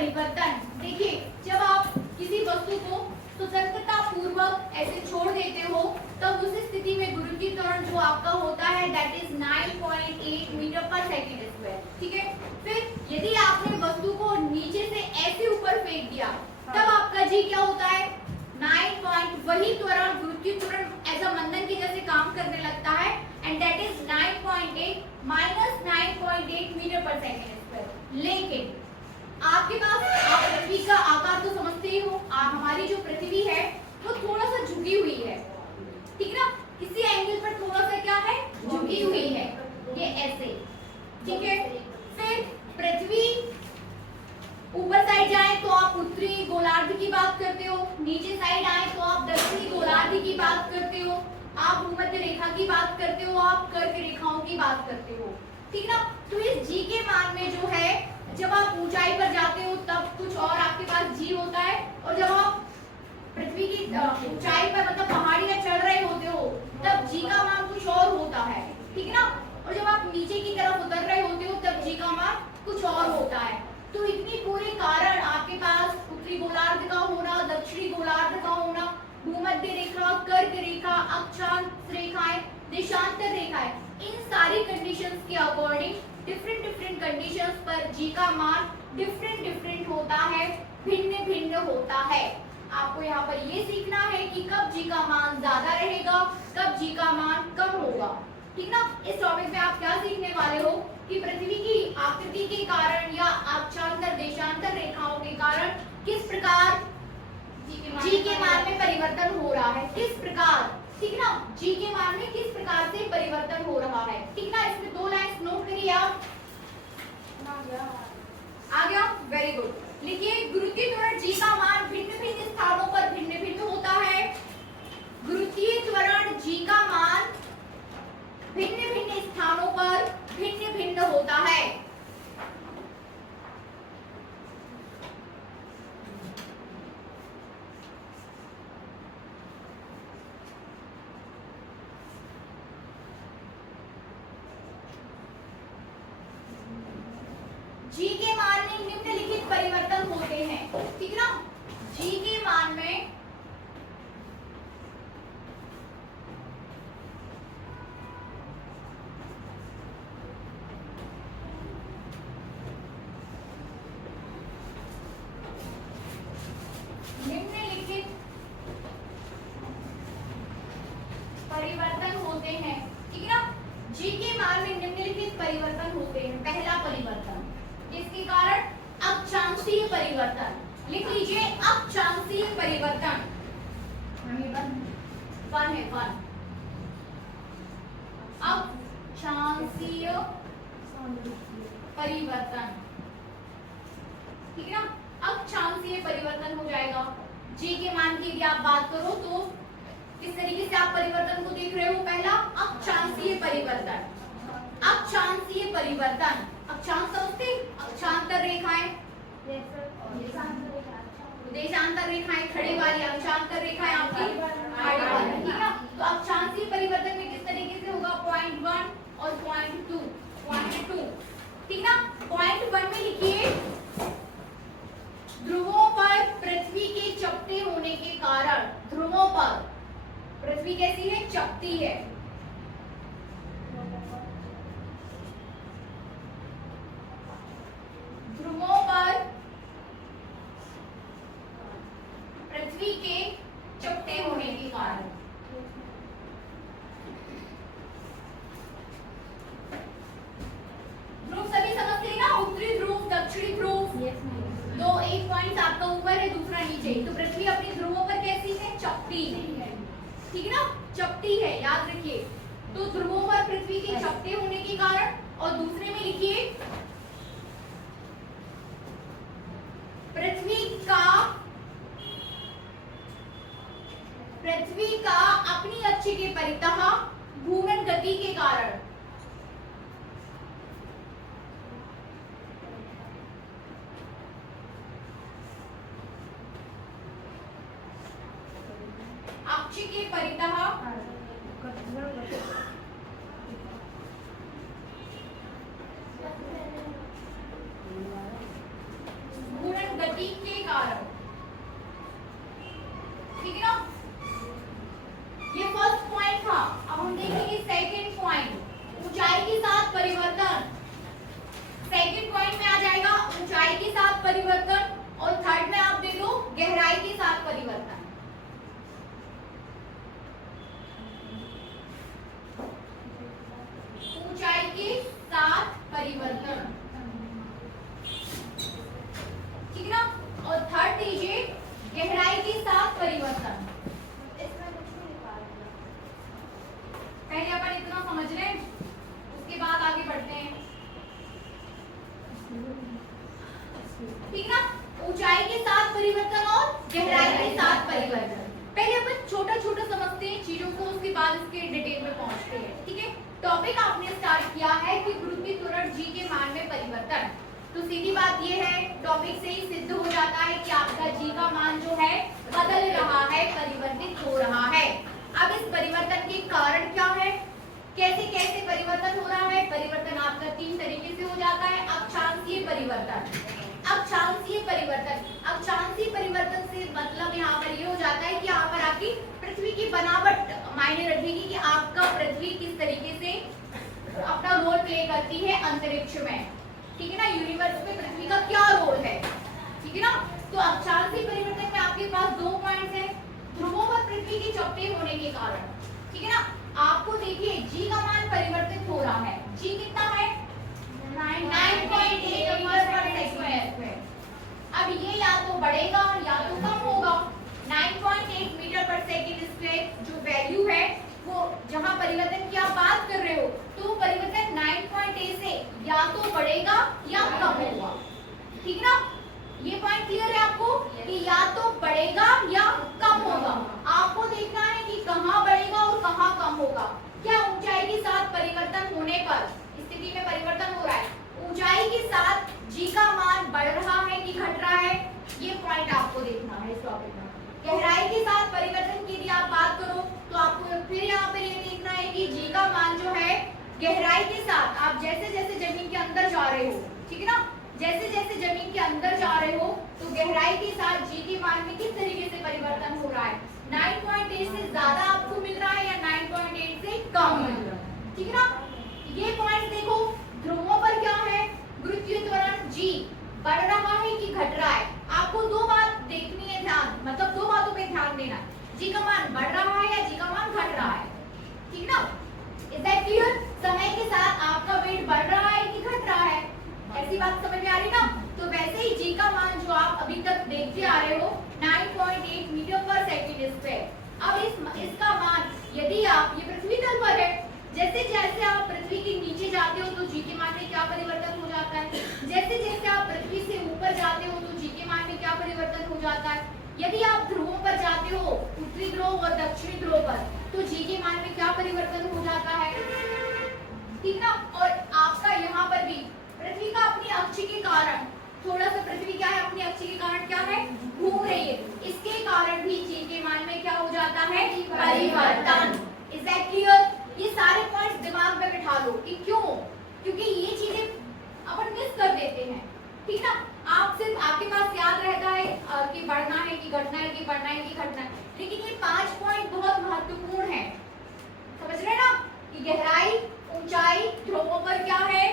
परिवर्तन। देखिए, जब आप किसी वस्तु को स्वतंत्रता पूर्वक ऐसे छोड़ देते हो तब उस स्थिति में गुरुत्वीय त्वरण जो आपका होता है that is 9.8 metre per second square. ठीक है, फिर यदि आपने वस्तु को नीचे से ऐसे ऊपर फेंक दिया तब आपका जी क्या होता है 9 वही त्वरण गुरुत्वीय त्वरण एज अ मंदन के जैसे काम करने लगता है and that is 9.8 minus 9.8 metre per second square. लेकिन आपके पास आप पृथ्वी का आकार तो समझते ही हो, हमारी जो पृथ्वी है वो थोड़ा सा झुकी हुई है, ठीक ना, किसी एंगल पर थोड़ा सा क्या है झुकी हुई है, ये ऐसे, ठीक है। फिर पृथ्वी ऊपर साइड जाए तो आप उत्तरी गोलार्ध की बात करते हो, नीचे साइड आए तो आप दक्षिणी गोलार्ध की बात करते हो, आप भूमध्य रेखा की बात करते हो, आप कर्क रेखाओं की बात करते हो, ठीक ना। तो इस जी के मान में जो है जब आप ऊंचाई पर जाते हो तब कुछ और आपके पास जी होता है, और जब आप पृथ्वी की ऊंचाई पर मतलब पहाड़ियां चढ़ रहे होते हो तब जी का मान कुछ और होता है, ठीक है ना। और जब आप नीचे की तरफ उतर रहे होते हो तब जी का मान कुछ और होता है। तो इतनी पूरे कारण आपके पास उत्तरी गोलार्ध का होना, दक्षिणी गोलार्ध का होना, भूमध्य रेखा, कर्क रेखा, अक्षांश रेखाएं, देशांतर रेखाएं, इन सारी कंडीशंस के अकॉर्डिंग डिफरेंट डिफरेंट कंडीशंस पर जी का मान डिफरेंट डिफरेंट होता है, भिन्न भिन्न होता है। आपको यहाँ पर ये सीखना है कि कब जी का मान ज्यादा रहेगा, कब जी का मान कम होगा, ठीक ना। इस टॉपिक में आप क्या सीखने वाले हो कि पृथ्वी की आकृति के कारण या अक्षांतर देशांतर रेखाओं के कारण किस प्रकार जी के मान में परिवर्तन हो रहा है, किस प्रकार, ठीक ना, जी के मान में किस प्रकार से परिवर्तन हो रहा है, ठीक ना। इसमें 2 लाइंस नोट करिए आप। आ गया, वेरी गुड। लिखिए, गुरुत्वीय त्वरण जी का मान भिन्न भिन्न स्थानों पर भिन्न भिन्न होता है। गुरुत्वीय त्वरण जी का मान भिन्न भिन्न स्थानों पर भिन्न भिन्न होता है। जी के मान में निम्नलिखित परिवर्तन होते हैं, ठीक ना। जी के मान में निम्नलिखित परिवर्तन होते हैं, ठीक ना। जी के मान में निम्नलिखित परिवर्तन होते हैं। पहला परिवर्तन इसके कारण अक्षांशीय परिवर्तन, लिख लीजिए अक्षांशीय परिवर्तन, वन है वन, अक्षांशीय परिवर्तन, ठीक है ना। अक्षांशीय परिवर्तन हो जाएगा। जी के मान की यदि आप बात करो तो किस तरीके से आप परिवर्तन को देख रहे हो। पहला अक्षांशीय परिवर्तन, अक्षांशीय परिवर्तन, अक्षांश समझते, अक्षांतर रेखाएं, देशांतर रेखाएं खड़े वाली, अक्षांतर रेखाएं आपकी आड़े वाली, ठीक है। तो अक्षांशीय परिवर्तन में किस तरीके से होगा, पॉइंट 1 और पॉइंट 2, ठीक ना। पॉइंट 1 में लिखिए, ध्रुवों पर पृथ्वी के चपटे होने के कारण, ध्रुवों पर पृथ्वी कैसी है, चपटी है, ध्रुवों पर पृथ्वी के चपटे होने के कारण, ध्रुव सभी समझते हैं ना, उत्तरी ध्रुव, दक्षिणी ध्रुव, दो एक पॉइंट आपका ऊपर है दूसरा नीचे, तो पृथ्वी अपनी ध्रुवों पर कैसी है, चपटी है, ठीक है ना, चपटी है, याद रखिए। तो ध्रुवों पर पृथ्वी के चपटे होने के कारण, और दूसरे में लिखिए पृथ्वी का अपनी अक्ष के परितः घूर्णन गति के कारण, अक्ष के परितः घूर्णन कारण, ठीक है ना। ये फर्स्ट पॉइंट था। अब हम देखेंगे सेकंड पॉइंट, ऊंचाई के साथ परिवर्तन। सेकंड पॉइंट में आ जाएगा ऊंचाई के साथ परिवर्तन, और थर्ड में आप दे दो गहराई के साथ परिवर्तन। ऊंचाई के साथ परिवर्तन, ठीक है ना। और थर्ड दीजिए गहराई के साथ परिवर्तन। पहले अपन इतना समझ लें, उसके बाद आगे बढ़ते हैं, ठीक ना। ऊंचाई के साथ परिवर्तन और गहराई के साथ परिवर्तन। पहले अपन छोटा छोटा समझते हैं चीजों को, उसके बाद इसके डिटेल में पहुंचते हैं, ठीक है। टॉपिक आपने स्टार्ट किया है कि गुरुत्वीय त्वरण जी के मान में परिवर्तन। तो सीधी बात ये है, टॉपिक से ही सिद्ध हो जाता है कि आपका जी का मान जो है बदल रहा है, परिवर्तित हो रहा है। अब इस परिवर्तन के कारण क्या है, कैसे कैसे परिवर्तन हो रहा है। परिवर्तन आपका तीन तरीके से हो जाता है। अक्षांशीय परिवर्तन, अक्षांशीय परिवर्तन, अक्षांशीय परिवर्तन से मतलब यहाँ पर ये हो जाता है कि यहाँ पर आपकी पृथ्वी की बनावट मायने रखेगी कि आपका पृथ्वी किस तरीके से अपना रोल प्ले करती है अंतरिक्ष में, ठीक है ना। यूनिवर्स में पृथ्वी का क्या रोल है, ठीक है ना। तो अक्षांशीय परिवर्तन में आपके पास दो पॉइंट्स हैं। ध्रुवों पर पृथ्वी के चपटे होने के कारण, ठीक है ना। आपको देखिए जी का मान परिवर्तित हो रहा है। जी कितना है 9.8 मीटर पर सेकंड। अब ये या तो बढ़ेगा या तो कम होगा। 9.8 मीटर पर सेकंड स्क्वायर जो वैल्यू है, वो जहां परिवर्तन की आप बात कर रहे हो, तो परिवर्तन 9.8 से या तो बढ़ेगा या कम होगा, ठीक ना। ये पॉइंट क्लियर है आपको कि या तो बढ़ेगा या कम होगा। आपको देखना है कि कहां बढ़ेगा और कहां कम होगा। क्या ऊंचाई के साथ परिवर्तन होने पर स्थिति में परिवर्तन हो रहा है, ऊंचाई के साथ जी का मान बढ़ रहा है कि घट रहा है, ये पॉइंट आपको देखना है इस टॉपिक में। गहराई के साथ परिवर्तन की यदि आप बात करो तो आपको फिर यहाँ पर ये देखना है कि जी का मान जो है गहराई के साथ, आप जैसे जैसे जमीन के अंदर जा रहे हो, ठीक है ना, जैसे जैसे जमीन के अंदर जा रहे हो तो गहराई के साथ जी के मान में किस तरीके से परिवर्तन हो रहा है। 9.8 से ज्यादा आपको मिल रहा है या 9.8 से कम मिल रहा है, ठीक है ना। ये पॉइंट देखो, ध्रुवों पर क्या है, गुरुत्वीय त्वरण जी बढ़ रहा है कि घट रहा है। आपको दो बात देखनी है, ध्यान मतलब दो बातों पे ध्यान देना है, जी का मान बढ़ रहा है या जी का मान घट रहा है, ठीक ना। Is that clear. समय के साथ आपका वेट बढ़ रहा है कि घट रहा है, ऐसी बात समझ में आ रही ना। तो वैसे ही जी का मान जो आप अभी तक देखते आ रहे हो 9.8 मीटर पर सेकंड स्क्वायर। अब इसका मान यदि आप, ये पृथ्वी तल पर है, जैसे जैसे आप पृथ्वी के नीचे जाते हो तो जी के मान में क्या परिवर्तन हो जाता है, जैसे जैसे आप पृथ्वी से ऊपर जाते हो तो जी के मान में क्या परिवर्तन हो जाता है। यदि आप ध्रुवों पर जाते हो, उत्तरी ध्रुव और दक्षिणी ध्रुव पर, तो जी के मान में क्या परिवर्तन हो जाता है, ठीक ना। और आपका यहाँ पर भी पृथ्वी का अपनी अक्ष के कारण, थोड़ा सा पृथ्वी क्या है अपनी अक्ष के कारण क्या है, घूम रही है, इसके कारण भी जी के मान में क्या हो जाता है, परिवर्तन। Is that clear. ये सारे पॉइंट्स दिमाग में बिठा लो कि क्यों, क्योंकि ये चीजें अपन मिस कर देते हैं, ठीक ना। आप सिर्फ आपके पास याद रहता है कि बढ़ना है कि घटना है, कि बढ़ना है कि घटना है, लेकिन ये 5 पॉइंट बहुत महत्वपूर्ण है, समझ रहे ना। कि गहराई, ऊंचाई, ध्रुवों पर क्या है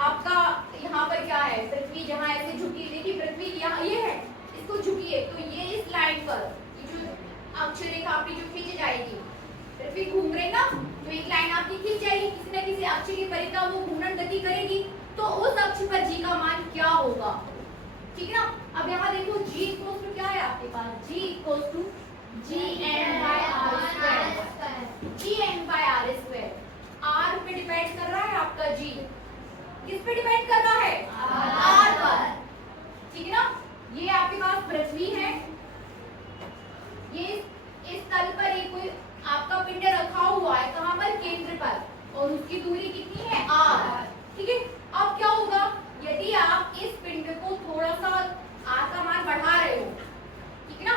आपका, यहाँ पर क्या है पृथ्वी, जहाँ ऐसे झुकी, देखिए पृथ्वी यहाँ ये है, इसको झुकिए तो ये इस लाइन पर ये जो अक्षरेखा आपकी जो खींच जाएगी, पृथ्वी घूम रही ना, तो एक लाइन आपकी खींच जाएगी, किसी न किसी अक्ष की परिक्रमा वो घूर्णन गति करेगी, तो उस अक्ष पर जी का मान क्या होगा, ठीक है ना। अब यहाँ देखो जी इक्वल्स टू क्या है आपके पास, जी इक्वल्स टू gn/r², r पे डिपेंड कर रहा है आपका जी, किस पे डिपेंड कर रहा है, r पर, ठीक है ना। ये आपके पास पृथ्वी है, ये इस तल पर ये कोई आपका पिंड रखा हुआ है, कहां पर, केंद्र पर, और उसकी दूरी कितनी है, r, ठीक है। अब क्या होगा, यदि आप इस पिंड को थोड़ा सा r का मान बढ़ा रहे हो, ठीक है ना,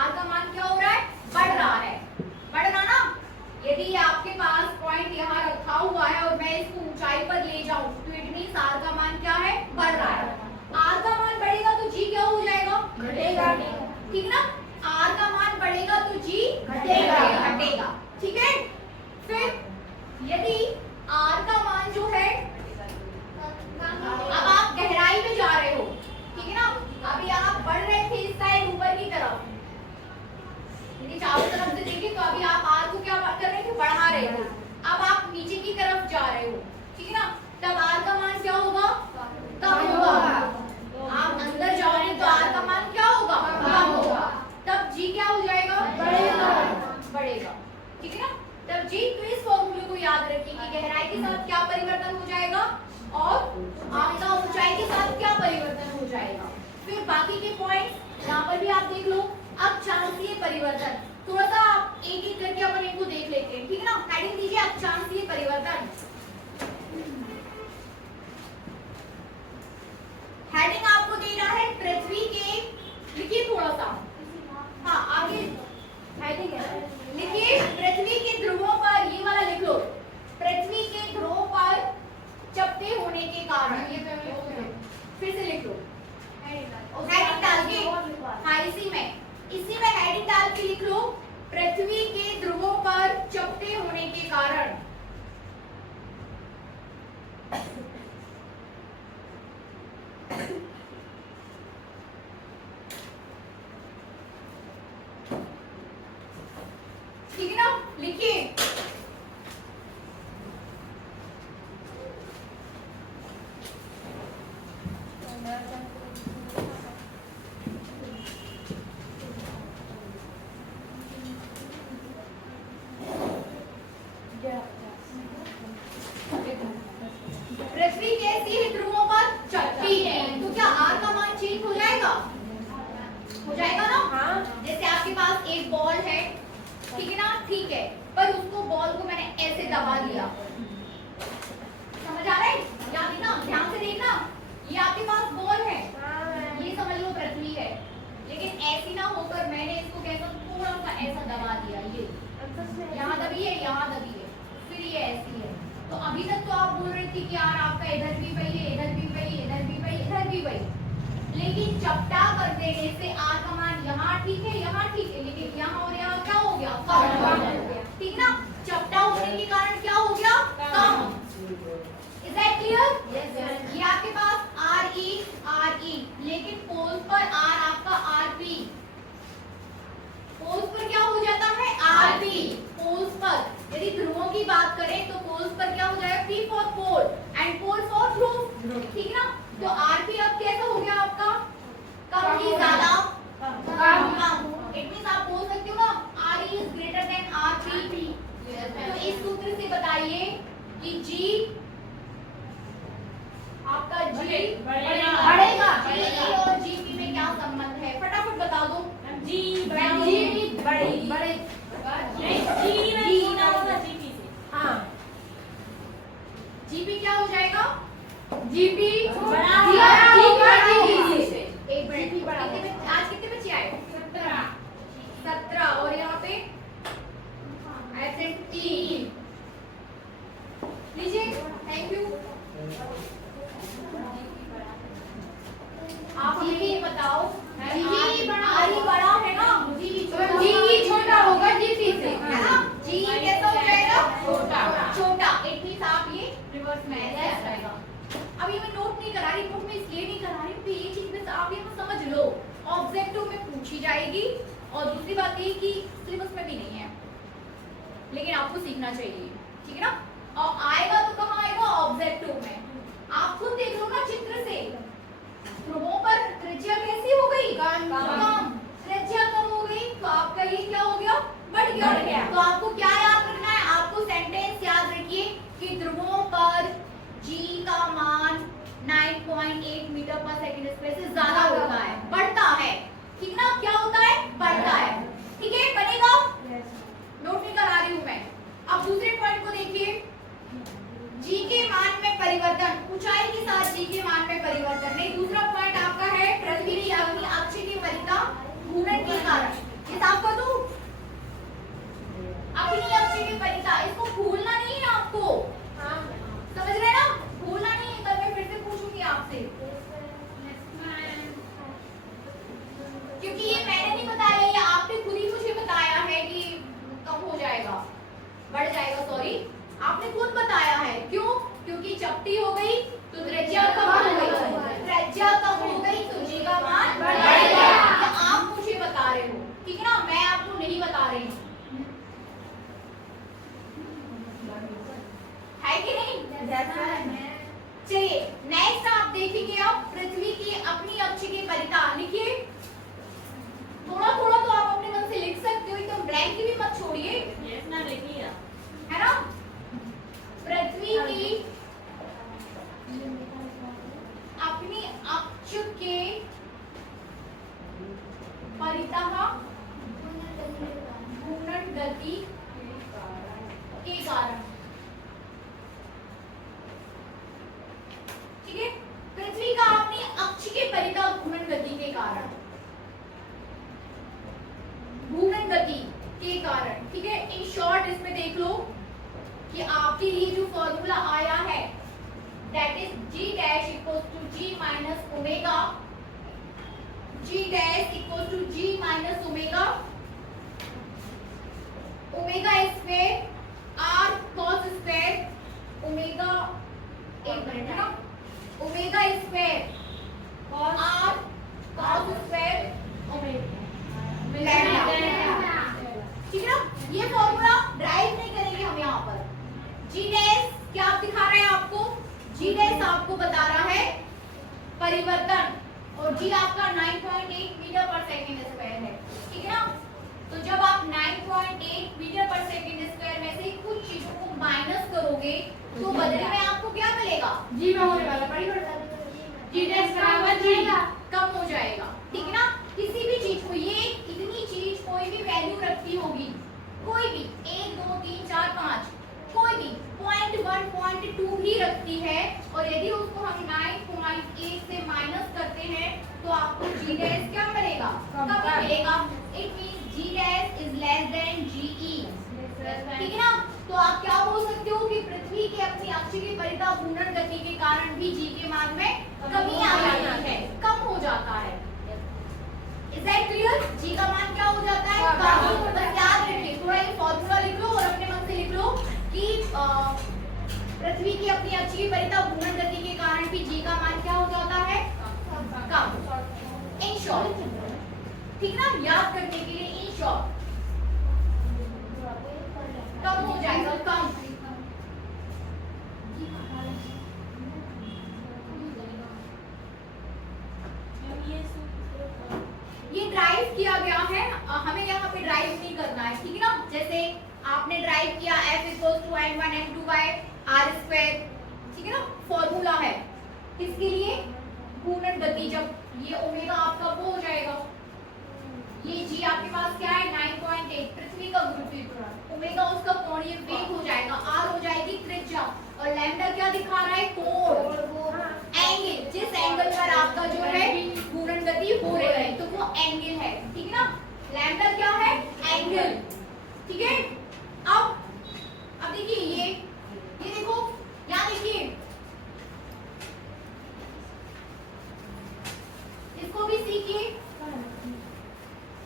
r का मान क्या हो रहा है, बढ़ रहा है, बढ़ रहा ना। यदि आपके पास पॉइंट यहाँ रखा हुआ है और मैं इसको ऊंचाई पर ले जाऊं तो इट मींस r का मान क्या है, परिवर्तन हो जाएगा। फिर बाकी के पॉइंट्स यहाँ पर भी आप देख लो। अब चांसीय परिवर्तन, थोड़ा सा आप एक एक करके अपन इनको देख लेते हैं, ठीक है ना। हेडिंग दीजिए अब चांसीय परिवर्तन। हेडिंग आपको देना है पृथ्वी के, लिखिए थोड़ा सा, हाँ आगे हेडिंग है, लिखिए पृथ्वी के ध्रुवों पर, ये वाला लिख लो, पृथ्वी के ध्रुवों पर चपटे होने के कारण, फिर से लिख लो हेडिंग डाल के, हाँ इसी में हेडिंग डाल के लिख लो, पृथ्वी के ध्रुवों पर चपटे होने के कारण। ठीक है ना, लिखिए पृथ्वी के 30 ध्रुवों पर चपटी है, तो क्या आर का मान चेंज हो जाएगा? हो जाएगा ना। हाँ। जैसे आपके पास एक बॉल है, ठीक है ना, ठीक है, पर उसको बॉल को मैंने ऐसे दबा दिया, समझ आ रहा है? याद है ना, ध्यान से देखना, ये आपके पास बॉल है, ये समझ लो पृथ्वी है, लेकिन ऐसी ना होकर मैंने इसको कैसा थोड़ा सा ऐसा दबा दिया, ये यहाँ दबी है, यहाँ दबी है, फिर ये ऐसी है। तो अभी तक तो आप बोल रहे थे कि यार आपका इधर भी वही है, इधर भी वही, इधर भी वही, इधर भी वही, लेकिन चपटा कर देने से आर का मान यहाँ ठीक है, यहाँ ठीक है, लेकिन यहाँ और यहाँ क्या हो गया? कम हो गया, ठीक ना। चपटा होने के कारण क्या हो गया? कम। Is that clear? ये आपके पास आर ई, लेकिन पोल्स पर आर आपका आर पी, पोल्स पर क्या हो जाता है? R P. पोल्स पर यदि ध्रुवों की बात करें तो पोल्स पर क्या हो जाएगा? P for pole and pole for ध्रुव, ठीक है ना। तो आरपी अब कैसा हो गया आपका? कम की ज्यादा, कम। इट मींस आप बोल सकते हो ना R is greater than RP. तो इस सूत्र से बताइए कि जी आपका जी बढ़ेगा, जी और जीपी में क्या संबंध है? फटाफट बता दो। जी बड़े जीपी क्या हो जाएगा? जीपी एक मिनट, आज कितने बच्चे आए? 17 और यहाँ पे एब्सेंट 3। लीजिए, थैंक यू। आप ये बताओ, जी बड़ा है ना, जी छोटा होगा जीपी से, है ना। जी कैसा हो जाएगा? छोटा। इट मींस आप ये रिवर्स में ऐसा रहेगा। अभी मैं नोट नहीं करा रही, नोट में इसलिए नहीं करा रही कि ये चीज में आप ये समझ लो, ऑब्जेक्टिव में पूछी जाएगी। और दूसरी बात ये कि सिलेबस में भी नहीं है, लेकिन आपको सीखना चाहिए, ठीक है ना। और आएगा तो कहाँ आएगा? ऑब्जेक्टिव में। आप खुद देख लो ना चित्र से, ध्रुवों पर त्रिज्या कैसी हो गई? कम। त्रिज्या कम हो गई तो आपका ये क्या हो गया? बढ़ गया। तो आपको क्या याद रखना है? आपको सेंटेंस याद रखिए कि ध्रुवों पर जी का मान 9.8 मीटर पर सेकंड स्क्वायर से ज्यादा होता है, बढ़ता है, ठीक ना। क्या होता है? बढ़ता है, ठीक है, बनेगा। नोट नहीं करा रही हूं मैं। अब दूसरे पॉइंट को देखिए, जी के मान में परिवर्तन, ऊंचाई के साथ जी के मान में परिवर्तन। नहीं, दूसरा पॉइंट आपका है पृथ्वी की अग्नि अक्ष की परिता घूर्णन के कारण। हिसाब कर दूं, अग्नि अक्ष की परिता, इसको भूलना नहीं है आपको, समझ रहे ना? भूलना नहीं है, कल मैं फिर से पूछूंगी आपसे, क्योंकि ये मैंने नहीं बताया, ये आपने खुद ही मुझे बताया है कि कम हो जाएगा, बढ़ जाएगा, सॉरी आपने खुद बताया है। क्यों? क्योंकि चपटी हो गई तो त्रिज्या कम हो गई, त्रिज्या कम हो गई तो जी का मान बढ़ गया। ये आप मुझे बता रहे हो, ठीक है ना, मैं आपको नहीं बता रही हूँ, है कि नहीं? चलिए नेक्स्ट आप देखेंगे, अब पृथ्वी की अपनी अक्ष की परिता। लिखिए, थोड़ा थोड़ा तो आप अपने मन से लिख सकते हो, एकदम ब्लैंक भी मत छोड़िए, है ना। पृथ्वी की अक्ष के परितः घूर्णन गति के कारण, ठीक है, पृथ्वी का अपनी अक्ष के परितः घूर्णन गति के कारण, घूर्णन गति के कारण, ठीक है। इन शॉर्ट इसमें देख लो कि आपके लिए जो फॉर्मूला आया है that is g dash equals to g minus omega, g dash equals to g minus omega, omega square r cos square omega, एक मिनट है ना, omega square r cos square lambda, ठीक है ना। ये फॉर्मूला ड्राइव नहीं करेंगे हम यहाँ पर। जी डैश क्या आप दिखा रहे हैं आपको, जी डैश आपको बता रहा है परिवर्तन, और जी आपका 9.8 मीटर पर सेकेंड स्क्वायर है, ठीक है ना। तो जब आप 9.8 मीटर पर सेकेंड स्क्वायर में से कुछ चीजों को माइनस करोगे तो बदले में आपको क्या मिलेगा, जी में होने वाला परिवर्तन, जी डैश बराबर जी कम हो जाएगा, ठीक है ना। किसी भी चीज को, ये इतनी चीज कोई भी वैल्यू रखती होगी, कोई भी 1 2 3 4 5 कोई भी 0.1 0.2 भी रखती है, और यदि उसको हम 9.8 से माइनस करते हैं तो आपको जी डैश क्या मिलेगा, कम मिलेगा। It means G dash is less than GE, ठीक है ना। तो आप क्या बोल सकते हो कि पृथ्वी के अपनी अक्ष की परितः घूर्णन गति के कारण भी जी के मान में कमी आ जाती है, कम हो जाता है। Is that clear? जी का मान क्या हो जाता है, कम। बस याद रखिए, थोड़ा ये फॉर्मूला लिख लो और अपने मन से लिख लो कि पृथ्वी की अपनी अक्ष की परितः घूर्णन गति के कारण भी जी का मान क्या हो जाता है, कम। इन शॉर्ट, ठीक ना, याद करने के लिए इन शॉर्ट कम हो जाएगा, कम। ये ड्राइव किया गया है, हमें यहाँ पे ड्राइव नहीं करना है, ठीक है ना। जैसे आपने ड्राइव किया f equals to n1 n2 by r square, ठीक है ना, फॉर्मूला है किसके लिए, घूर्णन गति। जब ये ओमेगा आपका वो हो जाएगा, ये g आपके पास क्या है 9.8 पृथ्वी का गुरुत्वाकर्षण, ओमेगा उसका कोणीय वेग हो जाएगा, r हो जाएगी त्रिज्या, और लैम्डा क्या दिखा रहा है, कोण, एंगल, जिस एंगल पर आपका जो है घूर्णन गति हो रही है तो वो एंगल है, ठीक है ना। लैम्डा क्या है, एंगल, ठीक है। अब देखिए ये देखो, यहाँ देखिए, इसको भी सीखिए,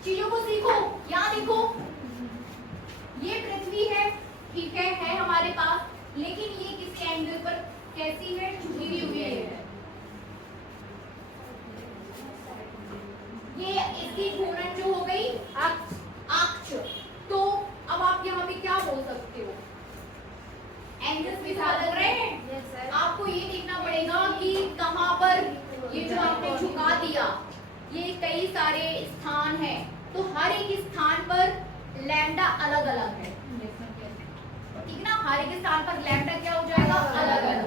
चीजों को सीखो। यहाँ देखो, ये पृथ्वी है, ठीक है हमारे पास, लेकिन ये किसी एंगल पर कैसी है, झुकी हुई है। ये इसकी घूर्णन जो हो गई अक्ष। तो अब आप यहाँ पे क्या बोल सकते हो, एंगल्स भी साथ लग रहे हैं। आपको ये देखना पड़ेगा कि कहाँ पर ये जो आपने झुका दिया, ये कई सारे स्थान हैं, तो हर एक स्थान पर लैम्डा अलग अलग है, ठीक ना। हर एक स्थान पर लैम्डा क्या हो जाएगा, अलग अलग,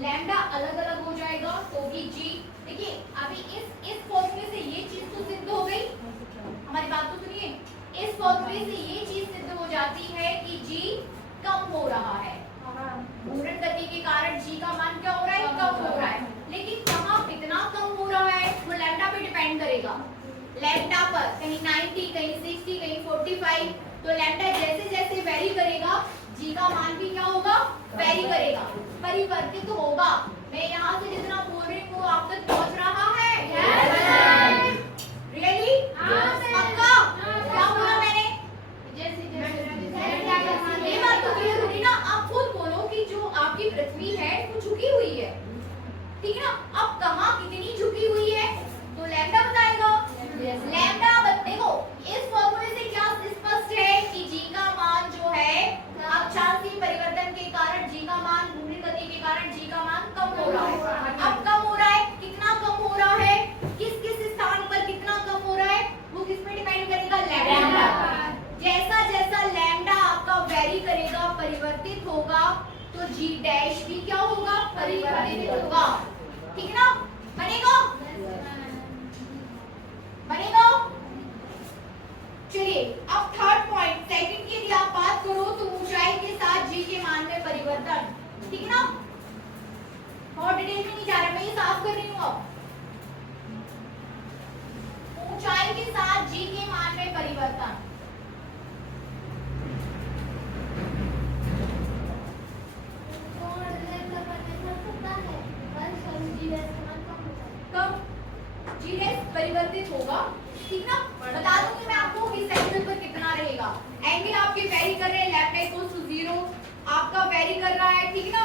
लैम्डा अलग अलग हो जाएगा, तो भी जी। देखिए अभी इस फॉर्मूले से ये चीज तो सिद्ध हो गई, हमारी बात तो सुनिए, इस फॉर्मूले से ये चीज सिद्ध हो जाती है कि जी कम हो रहा है, घूर्णन गति के कारण जी का मान क्या हो रहा है, कम हो रहा है। लेकिन कहाँ कितना कम हो रहा है वो लैम्डा पे डिपेंड करेगा, लैम्डा पर कहीं 90 कहीं 60 कहीं 45, तो लैम्डा जैसे जैसे वेरी करेगा जी का मान भी क्या होगा, वेरी करेगा, परिवर्तित होगा। मैं यहाँ से जितना बोल रही हूँ वो आप तक पहुँच रहा है, रियली? पक्का? क्या बोला मैंने? ये बात तो क्लियर होगी ना। आप खुद बोलो कि जो आपकी पृथ्वी है वो झुकी हुई है, ठीक है ना। अब कहाँ कितनी झुकी हुई है तो लैम्डा बताएगा, लैम्डा। देखो इस फॉर्मूले से क्या स्पष्ट है कि जी का मान जो है अक्षांशीय परिवर्तन के कारण जी का मान, घूर्णन गति के कारण जी का मान कम हो रहा है। अब कम हो रहा है, कितना कम हो रहा है, परिवर्तित होगा, ठीक ना। बता दूंगी मैं आपको इस एंगल पर कितना रहेगा। एंगल आपके वेरी कर रहे हैं, लैम्डा इक्वल्स टू 0 आपका वेरी कर रहा है, ठीक ना।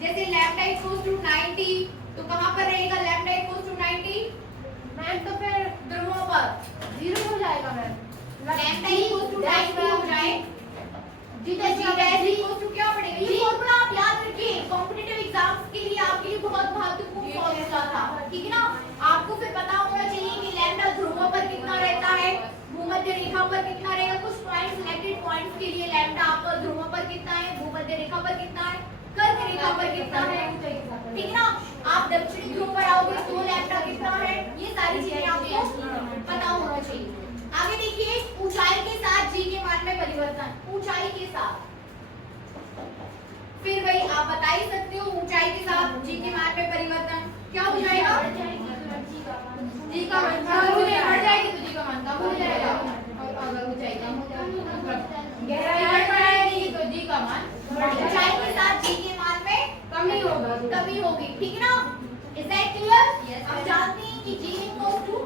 जैसे लैम्डा इक्वल्स टू 90 तो कहां पर रहेगा लैम्डा इक्वल्स टू 90? मैम तो फिर ध्रुवों पर 0 हो जाएगा मैम। लैम्डा इक्वल्स टू 90 हो जाए जी डैश इक्वल्स टू क्या पड़ेगा? ये फॉर्मूला आप याद रखिए, कॉम्पिटिटिव एग्जाम्स के लिए आपके लिए बहुत महत्वपूर्ण फॉर्मूला था, ठीक है ना। आपको फिर पता होना चाहिए कि लैम्डा ध्रुवों पर कितना रहता है, भूमध्य रेखा पर कितना रहेगा। कुछ पॉइंट सिलेक्टेड पॉइंट्स के लिए लैम्डा आपका ध्रुवों पर कितना है, भूमध्य रेखा पर कितना है, कर्क रेखा पर कितना है, ठीक है ना। आप दक्षिणी ध्रुव पर आओगे तो लैम्डा कितना है, ये सारी चीजें आपको पता होना चाहिए। आगे देखिए, ऊंचाई के साथ जी के मान में परिवर्तन, ऊंचाई के साथ फिर वही आप बता ही सकते हो, ऊंचाई के साथ जी के मान में परिवर्तन क्या हो जाएगा? जी का मान बढ़ जाएगी तो जी का मान कम हो जाएगा, और अगर ऊंचाई कम हो जाएगी, गहराई बढ़ जाएगी तो जी का मान, ऊंचाई के साथ जी के मान में कमी होगी, ठीक है ना। Is that clear? हम जानते हैं कि g equals to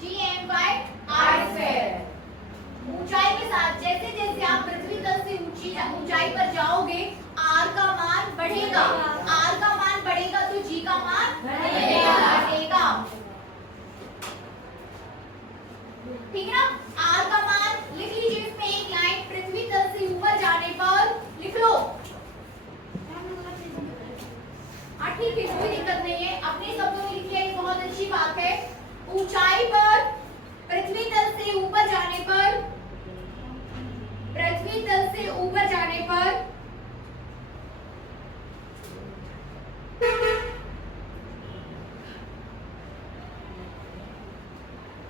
gm by r square. ऊंचाई के साथ जैसे जैसे आप पृथ्वी तल से ऊंचाई पर जाओगे r का मान बढ़ेगा, r का मान बढ़ेगा तो g का मान घटेगा, ठीक है ना। r का मान लिख लीजिए, इसमें एक लाइन पृथ्वी तल से ऊपर जाने पर लिख लो। हाँ ठीक है, कोई दिक्कत नहीं है, अपने शब्दों में लिखिए, बहुत अच्छी बात है। ऊंचाई पर पृथ्वी तल से ऊपर जाने पर, पृथ्वी तल से ऊपर जाने पर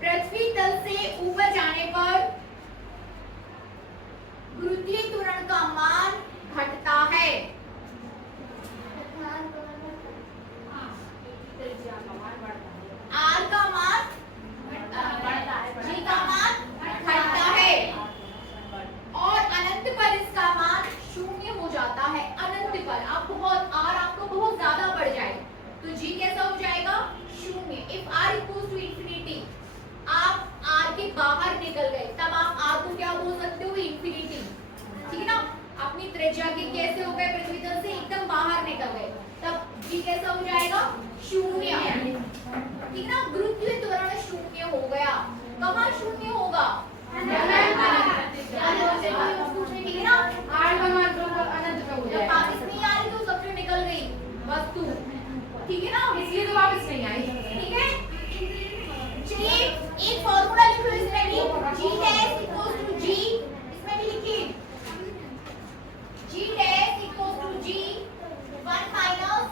पृथ्वी तल से ऊपर जाने पर गुरुत्वीय त्वरण का मान घटता है, आर का मान जी का मान घटता है, और अनंत पर इसका मान शून्य हो जाता है। अनंत पर आप बहुत आर आपको बहुत ज्यादा बढ़ जाए तो जी कैसा हो जाएगा? शून्य। If R equals to infinity, आप आर के बाहर निकल गए तब आप आर को क्या बोल सकते हो? इंफिनिटी, ठीक है ना। अपनी त्रिज्या के कैसे हो गए? पृथ्वी तल से एकदम बाहर निकल गए तब जी कैसा हो जाएगा? शून्य, ठीक ना। गुरुत्वीय त्वरण शून्य हो गया, कहाँ शून्य होगा? ठीक है ना। r का मान तो अनंत पे हो जब जाएगा। वापस नहीं आ रही तो सबसे निकल गई वस्तु, ठीक है ना, इसलिए तो वापस नहीं आई। ठीक है। चलिए एक फॉर्मूला लिख लो इसमें भी, g dash equals to g, इसमें भी लिखिए g dash equals to g 1 minus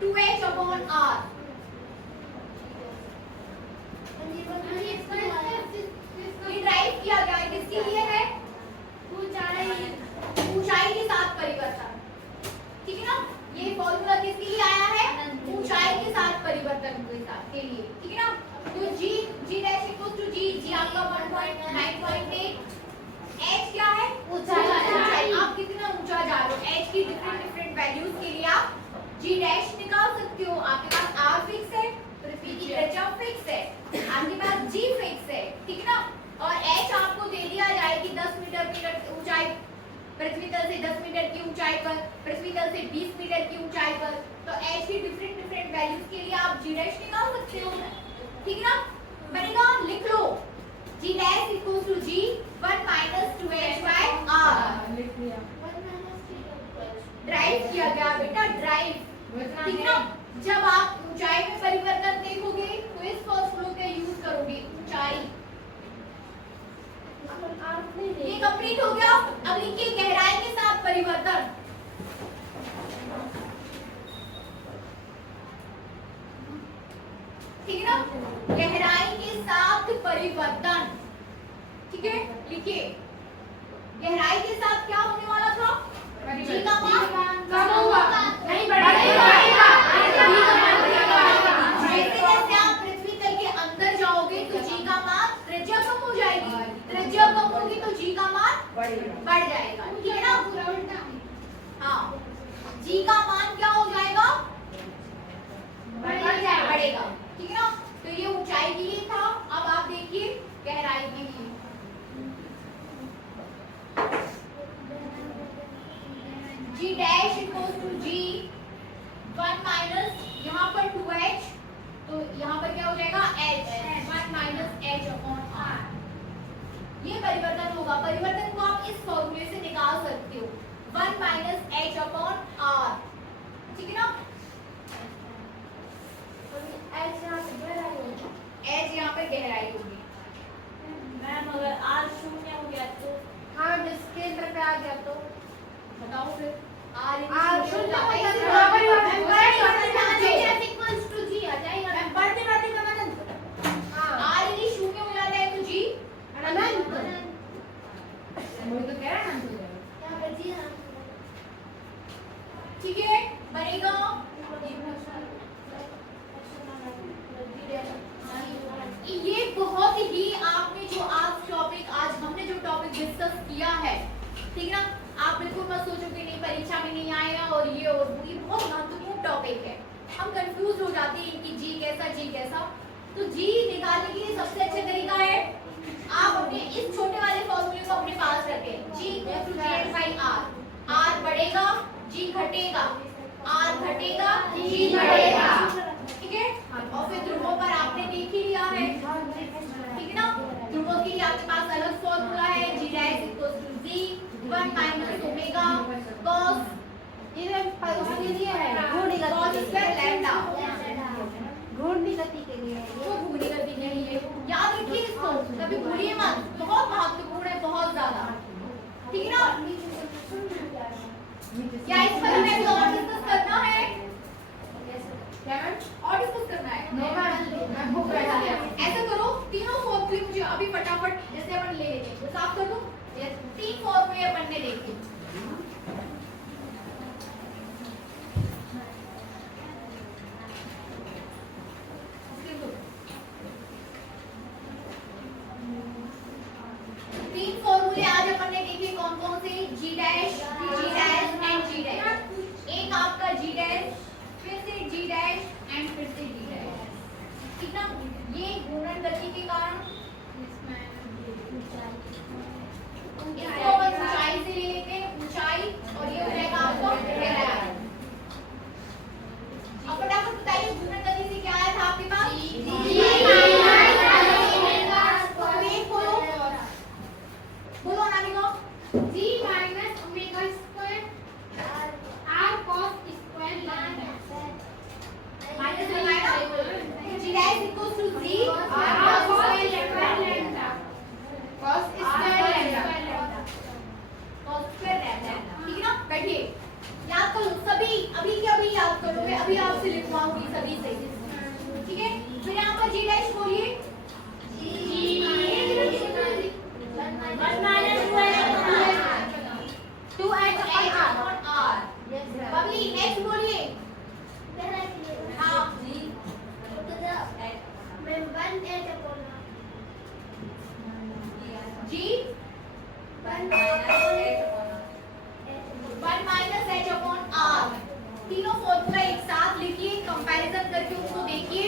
2h upon r। ये ड्राइव किया गया है, किसके लिए है? ऊंचाई के साथ परिवर्तन, ठीक है ना। ये फॉर्मूला किसके लिए आया है? ऊंचाई के साथ परिवर्तन के लिए, ठीक है ना। तो g dash equals to g आपका 1.9.8, h क्या है? ऊंचाई। आप कितना ऊंचा जा रहे हो, h की डिफरेंट वैल्यूज के लिए आप g डैश निकाल सकते हो। आपके पास r फिक्स है, पृथ्वी की त्रिज्या फिक्स है, आपके पास g फिक्स है, ठीक है ना। और h आपको दे दिया जाए कि 10 मीटर की ऊंचाई, पृथ्वी तल से 10 मीटर की ऊंचाई पर, पृथ्वी तल से 20 मीटर की ऊंचाई पर, तो h की डिफरेंट वैल्यूज के लिए आप g डैश निकाल सकते हो, ठीक है ना। बनेगा, लिख लो g dash equals to g 1 minus 2h by r। लिख लिया। ड्राइव किया गया बेटा, ड्राइव, ठीक है ना। जब आप ऊंचाई में परिवर्तन देखोगे तो इस फॉर्मूले का यूज करोगे, ऊंचाई। ये कंप्लीट हो गया। अब लिखिए गहराई के साथ परिवर्तन, ठीक है ना। गहराई के साथ परिवर्तन, ठीक है, लिखिए गहराई के साथ क्या होने वाला था? जी का मान कम हुआ, नहीं बढ़ेगा। जैसे जैसे आप पृथ्वी तल के अंदर जाओगे तो जी का मान, त्रिज्या कम हो जाएगी, त्रिज्या कम होगी तो जी का मान बढ़ जाएगा, ठीक है ना। हाँ, जी का मान क्या हो जाएगा? बढ़ेगा। होगा, परिवर्तन को आप इस फॉर्मूले से निकाल सकते हो, 1 माइनस एच अपॉन आर, ठीक है ना। एच यहाँ पे गहराई होगी। एच यहाँ पे गहराई होगी। मैम अगर आर शून्य हो गया तो? हाँ जिस केंद्र पे आ गया तो बताओ फिर। आर शून्य जाता है, होता इसी है। बराबर ही मैम, होता बराबर है। इक्वल्स टू जी आ जाएगा। मैम बढ़ते बढ़ते का मतलब आर यदि शून्य हो जाता है तो जी अनंत। वही तो कह रहा है अनंत हो जाएगा, यहाँ पे जी ठीक है, बनेगा। ये बहुत ही आपने जो आज टॉपिक, आज हमने जो टॉपिक डिस्कस किया है, ठीक ना, आप बिल्कुल मत सोचो कि नहीं परीक्षा में नहीं आएगा और ये बहुत महत्वपूर्ण टॉपिक है। हम कंफ्यूज हो जाते हैं कि जी कैसा। तो जी निकालने के लिए सबसे अच्छा तरीका है आप अपने इस छोटे वाले फॉर्मूले को अपने पास रखें, g equal to g by r. R बढ़ेगा, जी घटेगा, आर घटेगा, जी बढ़ेगा, ठीक है। और फिर ध्रुवों पर आपने देख ही लिया है, ठीक है ना। ध्रुवों के लिए आपके पास अलग फॉर्मूला है, g dash equal to g 1 minus omega cos, ये उसके लिए है घूर्णी cos गति स्क्वायर लैम्डा, घूर्णी गति के लिए वो घूर्णी गति के लिए याद रखिए इसको, कभी भूलिए मत, बहुत महत्वपूर्ण है, बहुत ज्यादा, ठीक है ना। क्या इस पर हमें भी और डिस्कस करना है? और डिस्कस करना है? ऐसा करो, तीनों फॉर्मूले मुझे अभी फटाफट जैसे अपन ले लेते हैं, तो साफ कर दो। 3 फॉर्मूले अपन ने देखे, आज अपन ने देखे कौन कौन से, जी डैश एंड जी डैश। एक आपका जी डैश, फिर से जी डैश एंड फिर से जी डैश, ठीक ना। ये घूर्णन गति के कारण इसको अपन ऊंचाई से ले लेते हैं, ऊंचाई, और ये हो जाएगा आपका गहराई। अब फटाफट बताइए घूर्णन गति से क्या आया था आपके पास? बोलो Anamika. G minus omega square r cos square lambda minus लगाया ना, g dash equals to g r cos square lambda cos square lambda, cos square lambda, ठीक है ना। बैठिए, याद करो सभी, अभी के अभी याद करोगे, अभी आपसे लिखवाऊंगी सभी से, ठीक है। फिर यहाँ पर जी डैश बोलिए, बबली नेक्स्ट बोलिए। हाँ जी, जी 1 माइनस एच अपॉन आर। तीनों फॉर्मूला एक साथ लिखिए, कंपैरिजन करके उसको देखिए,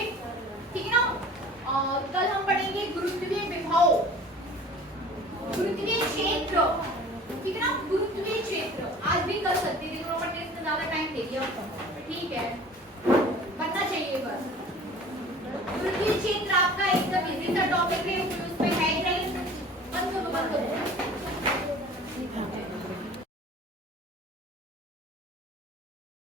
ठीक है ना। और कल हम पढ़ेंगे गुरुत्वीय विभव, गुरुत्वीय क्षेत्र, ठीक है ना, गुरुत्वीय क्षेत्र आज भी कर सकते हैं, लेकिन अपन ने इसमें ज्यादा टाइम दे दिया।